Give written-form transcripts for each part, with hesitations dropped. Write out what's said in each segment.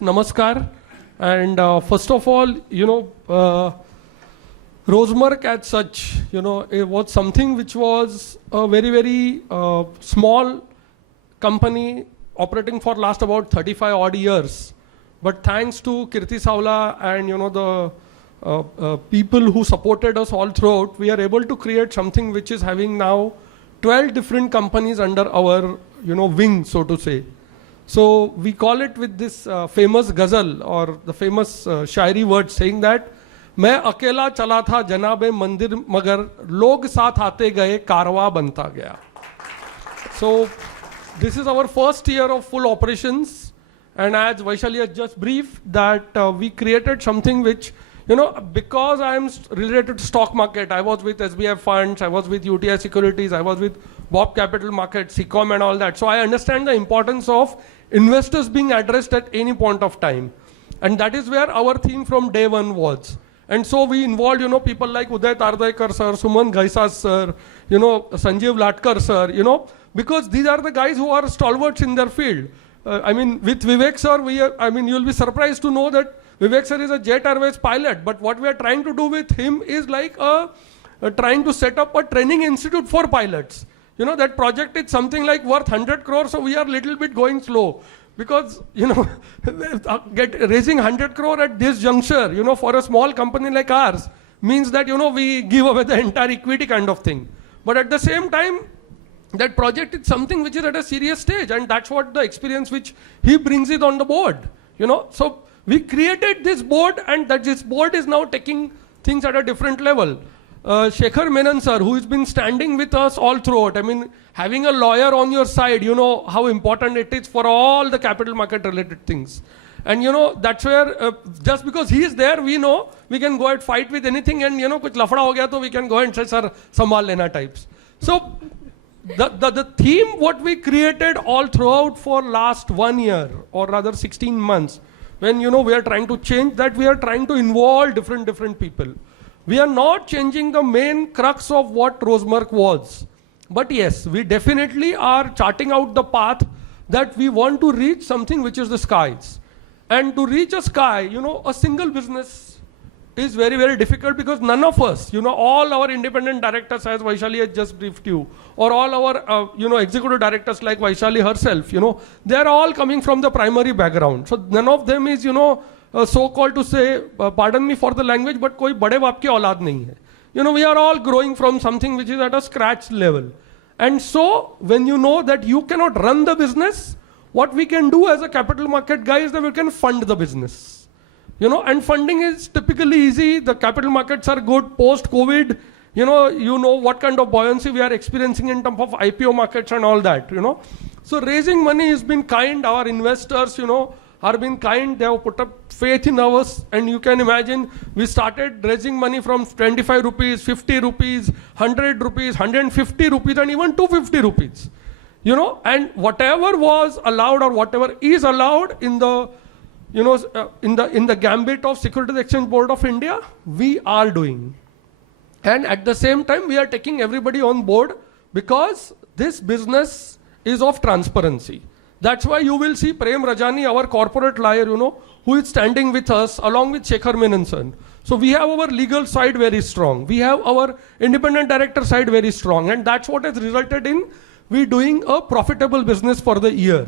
Namaskar, and first of all, Rosemark as such, it was something which was a very small company operating for last about 35 odd years. But thanks to Kirti Savla and the people who supported us all throughout, we are able to create something which is having now 12 different companies under our wing, so to say. So we call it with this famous ghazal or the famous Shayari word saying that मैं अकेला चला था जनाबे मंदिर मगर लोग साथ आते गए कारवा बनता गया. So this is our first year of full operations, and as Vaishali has just briefed that we created something which because I am related to stock market, I was with SBI funds, I was with UTI Securities, I was with Bob Capital Markets, SICOM and all that. So I understand the importance of investors being addressed at any point of time. And that is where our theme from day one was. And so we involved, people like Uday Tardaikar sir, Suman Gaisa sir, Sanjeev Latkar sir, because these are the guys who are stalwarts in their field. With Vivek sir, you'll be surprised to know that Vivek sir is a Jet Airways pilot, but what we are trying to do with him is like trying to set up a training institute for pilots. That project is something like worth 100 crores, so we are little bit going slow. Because, raising 100 crore at this juncture, for a small company like ours, means that, we give away the entire equity kind of thing. But at the same time, that project is something which is at a serious stage, and that's what the experience which he brings it on the board. So we created this board, and that this board is now taking things at a different level. Shekhar Menon sir, who has been standing with us all throughout. Having a lawyer on your side, how important it is for all the capital market related things. And that's where, just because he is there, we know we can go and fight with anything, and kuch lafda ho gaya, to we can go and say, sir, sambhal lena types. So the theme what we created all throughout for last 1 year, or rather 16 months, when we are trying to change that, we are trying to involve different people. We are not changing the main crux of what Rosemark was. But yes, we definitely are charting out the path that we want to reach something which is the skies. And to reach a sky, a single business is very difficult, because none of us, all our independent directors, as Vaishali has just briefed you, or all our, executive directors like Vaishali herself, they are all coming from the primary background. So none of them is, so-called to say, pardon me for the language, but koi bade baap ki aulad nahi hai. We are all growing from something which is at a scratch level. And so, when you know that you cannot run the business, what we can do as a capital market guy is that we can fund the business. And funding is typically easy. The capital markets are good post-COVID. You know what kind of buoyancy we are experiencing in terms of IPO markets and all that, So raising money has been kind. Our investors, are being kind. They have put up faith in us, and you can imagine we started raising money from 25 rupees, 50 rupees, 100 rupees, 150 rupees, and even 250 rupees. And whatever was allowed or whatever is allowed in the in the gambit of Securities Exchange Board of India, we are doing. And at the same time, we are taking everybody on board, because this business is of transparency. That's why you will see Prem Rajani, our corporate lawyer, who is standing with us along with Shekhar Menon sir. So we have our legal side very strong. We have our independent director side very strong. And that's what has resulted in we doing a profitable business for the year.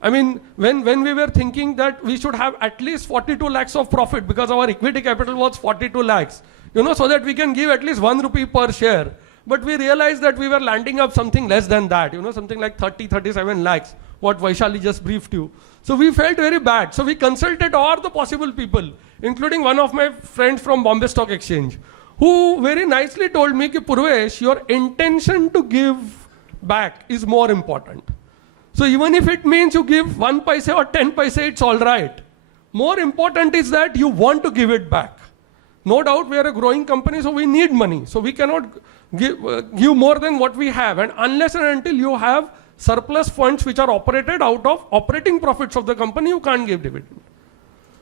When we were thinking that we should have at least 42 lakhs of profit, because our equity capital was 42 lakhs, so that we can give at least 1 rupee per share. But we realized that we were landing up something less than that, something like 37 lakhs, what Vaishali just briefed you. So we felt very bad. So we consulted all the possible people, including one of my friends from Bombay Stock Exchange, who very nicely told me, Purvesh, your intention to give back is more important. So even if it means you give 1 paise or 10 paise, it's all right. More important is that you want to give it back. No doubt we are a growing company, so we need money. So we cannot give more than what we have. And unless and until you have surplus funds which are operated out of operating profits of the company, you can't give dividend.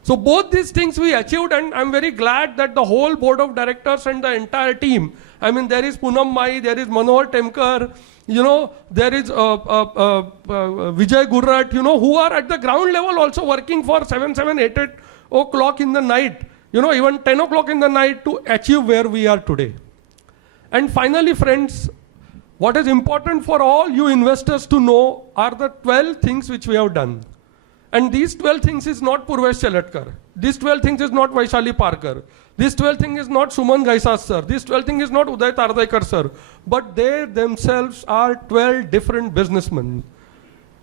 So both these things we achieved, and I'm very glad that the whole board of directors and the entire team I mean, there is Poonam Mai, there is Manohar Temkar, there is Vijay Gurrat, who are at the ground level also working for 8 o'clock in the night, even 10 o'clock in the night to achieve where we are today. And finally, friends, what is important for all you investors to know are the 12 things which we have done. And these 12 things is not Purvesh Shelatkar. These 12 things is not Vaishali Parkar. These 12 things is not Suman Gaisas sir. These 12 things is not Uday Tardaikar sir. But they themselves are 12 different businessmen.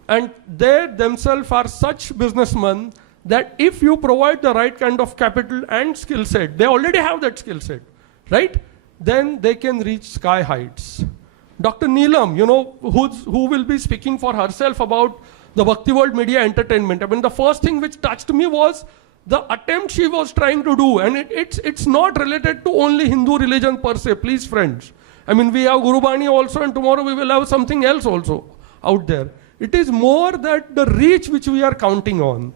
And they themselves are such businessmen that if you provide the right kind of capital and skill set, they already have that skill set, right? Then they can reach sky heights. Dr. Neelam, who will be speaking for herself about the Bhakti World Media Entertainment. I mean, the first thing which touched me was the attempt she was trying to do. And it's not related to only Hindu religion per se, please friends. I mean, we have Guru Bani also, and tomorrow we will have something else also out there. It is more that the reach which we are counting on.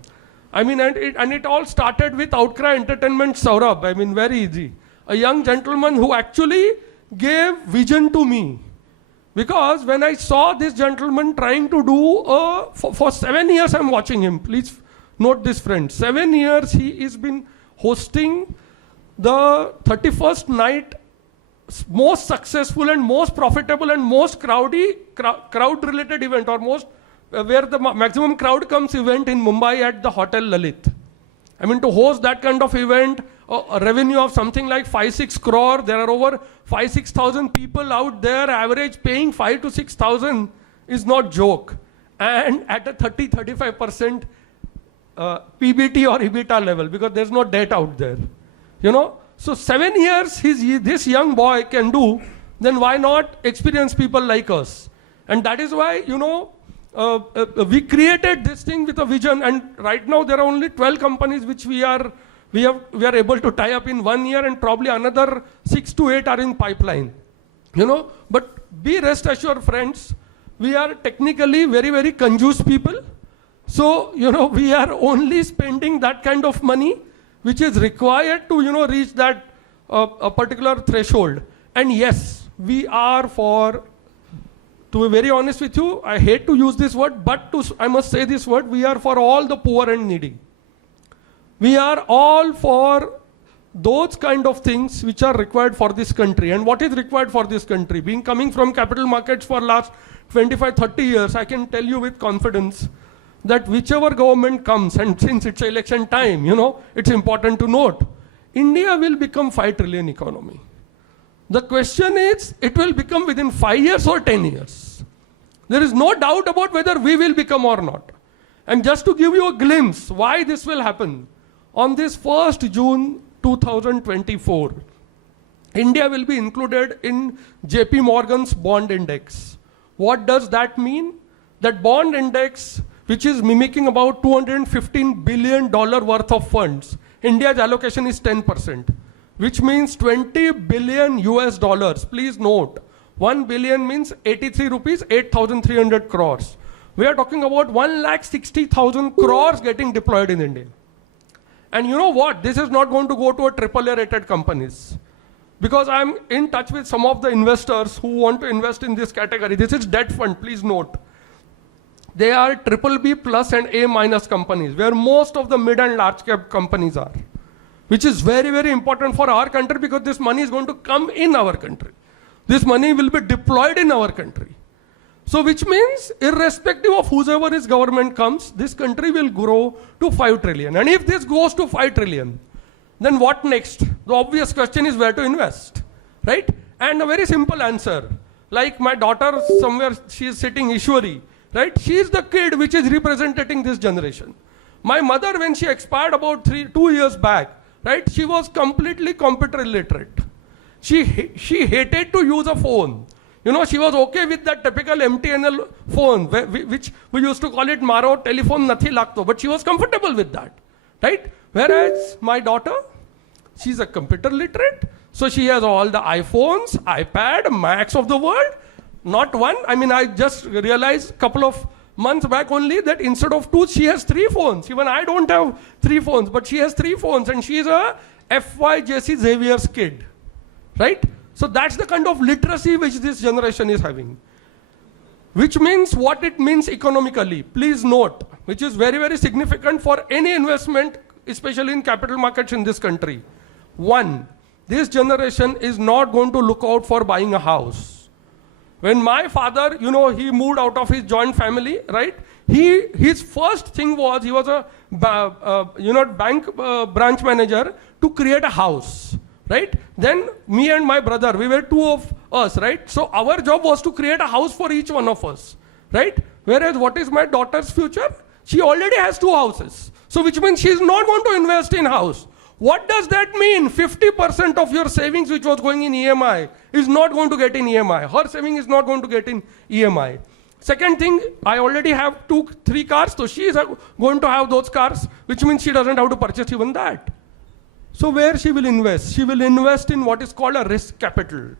I mean, and it all started with Outcry Entertainment Saurabh. I mean, very easy. A young gentleman who actually gave vision to me. Because when I saw this gentleman trying to do, for 7 years I'm watching him. Please note this, friends. 7 years he has been hosting the 31st night most successful and most profitable and most crowd-related event, or most where the maximum crowd comes event in Mumbai at the Hotel Lalit. I mean, to host that kind of event, a revenue of something like 5-6 crore, there are over 5,000-6,000 people out there, average paying 5,000 to 6,000 is not joke. And at a 30-35% PBT or EBITDA level, because there's no debt out there. So 7 years this young boy can do, then why not experience people like us? And that is why, we created this thing with a vision, and right now there are only 12 companies which we are able to tie up in 1 year, and probably another 6 to 8 are in pipeline. But be rest assured, friends, we are technically very, very conjuice people. So, we are only spending that kind of money which is required to, reach that a particular threshold. And yes, we are to be very honest with you, I hate to use this word, but I must say this word, we are for all the poor and needy. We are all for those kind of things which are required for this country. And what is required for this country? Coming from capital markets for last 25-30 years, I can tell you with confidence that whichever government comes, and since it's election time, it's important to note, India will become 5 trillion economy. The question is, it will become within 5 years or 10 years. There is no doubt about whether we will become or not. And just to give you a glimpse why this will happen, on this 1st June 2024, India will be included in JP Morgan's bond index. What does that mean? That bond index, which is mimicking about $215 billion worth of funds, India's allocation is 10%, which means 20 billion US dollars. Please note, 1 billion means 83 rupees, 8,300 crores. We are talking about 1,60,000 crores getting deployed in India. And you know what? This is not going to go to a AAA rated companies. Because I'm in touch with some of the investors who want to invest in this category. This is debt fund, please note. They are BBB plus and A minus companies, where most of the mid and large cap companies are. Which is very, very important for our country, because this money is going to come in our country. This money will be deployed in our country. So which means, irrespective of whoever is government comes, this country will grow to 5 trillion. And if this goes to 5 trillion, then what next? The obvious question is where to invest, right? And a very simple answer. Like my daughter somewhere, she is sitting, Ishwari, right? She is the kid which is representing this generation. My mother, when she expired about 2 years back, right? She was completely computer illiterate. She hated to use a phone. She was okay with that typical MTNL phone, which we used to call it Maro telephone nathi lagto, but she was comfortable with that, right? Whereas my daughter, she's a computer literate, so she has all the iPhones, iPad, Macs of the world, not one. I mean, I just realized a couple of months back only that instead of 2, she has 3 phones. Even I don't have 3 phones, but she has 3 phones, and she is a FYJC Xavier's kid, right? So that's the kind of literacy which this generation is having. Which means what it means economically. Please note, which is very, very significant for any investment, especially in capital markets in this country. One, this generation is not going to look out for buying a house. When my father, he moved out of his joint family, right? His first thing was, he was a bank branch manager to create a house, right? Then me and my brother, we were two of us, right? So our job was to create a house for each one of us, right? Whereas what is my daughter's future? She already has 2 houses. So which means she's not going to invest in house. What does that mean? 50% of your savings which was going in EMI is not going to get in EMI. Her saving is not going to get in EMI. Second thing, I already have 2-3 cars, so she is going to have those cars, which means she doesn't have to purchase even that. So where she will invest? She will invest in what is called a risk capital.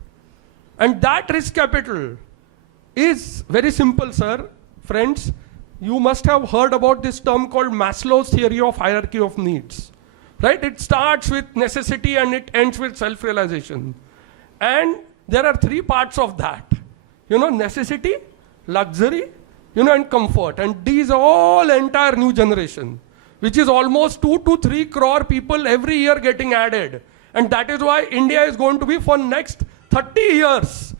And that risk capital is very simple, sir. Friends, you must have heard about this term called Maslow's theory of hierarchy of needs. Right? It starts with necessity and it ends with self-realization. And there are 3 parts of that. Necessity, luxury, and comfort. And these are all entire new generation, which is almost 2 to 3 crore people every year getting added. And that is why India is going to be, for next 30 years,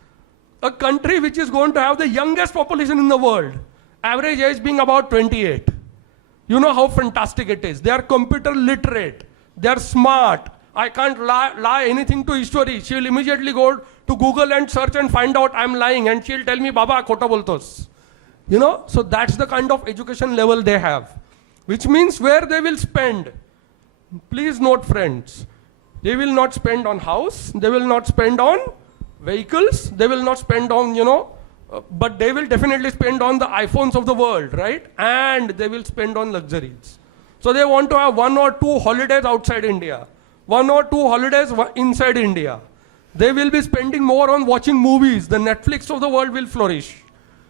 a country which is going to have the youngest population in the world. Average age being about 28. You know how fantastic it is. They are computer literate. They are smart. I can't lie anything to Ishwari. She will immediately go to Google and search and find out I'm lying. And she'll tell me, Baba, khota boltos. So that's the kind of education level they have. Which means where they will spend. Please note, friends. They will not spend on house. They will not spend on vehicles. They will not spend on, but they will definitely spend on the iPhones of the world, right? And they will spend on luxuries. So they want to have 1 or 2 holidays outside India, 1 or 2 holidays inside India. They will be spending more on watching movies. The Netflix of the world will flourish,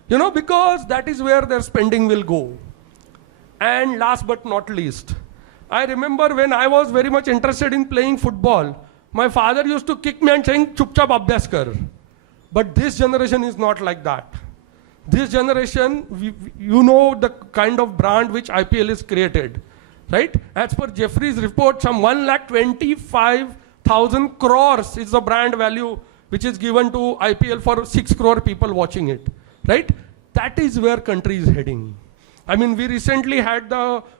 because that is where their spending will go. And last but not least, I remember when I was very much interested in playing football, my father used to kick me and saying, "Chup chap abhyas kar." But this generation is not like that. This generation, the kind of brand which IPL is created, right? As per Jeffrey's report, some 1,25,000 crores is the brand value which is given to IPL for 6 crore people watching it, right? That is where country is heading. I mean, we recently had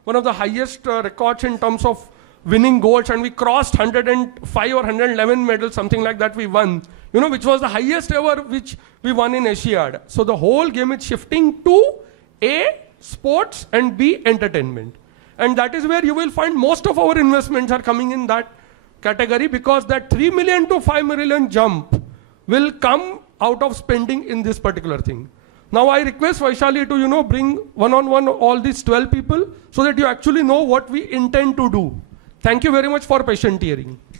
one of the highest records in terms of winning goals, and we crossed 105 or 111 medals, something like that we won, which was the highest ever which we won in Asiad. So the whole game is shifting to A, sports, and B, entertainment. And that is where you will find most of our investments are coming in that category, because that 3 million to 5 million jump will come out of spending in this particular thing. Now I request Vaishali to, bring one-on-one all these 12 people so that you actually know what we intend to do. Thank you very much for patient hearing.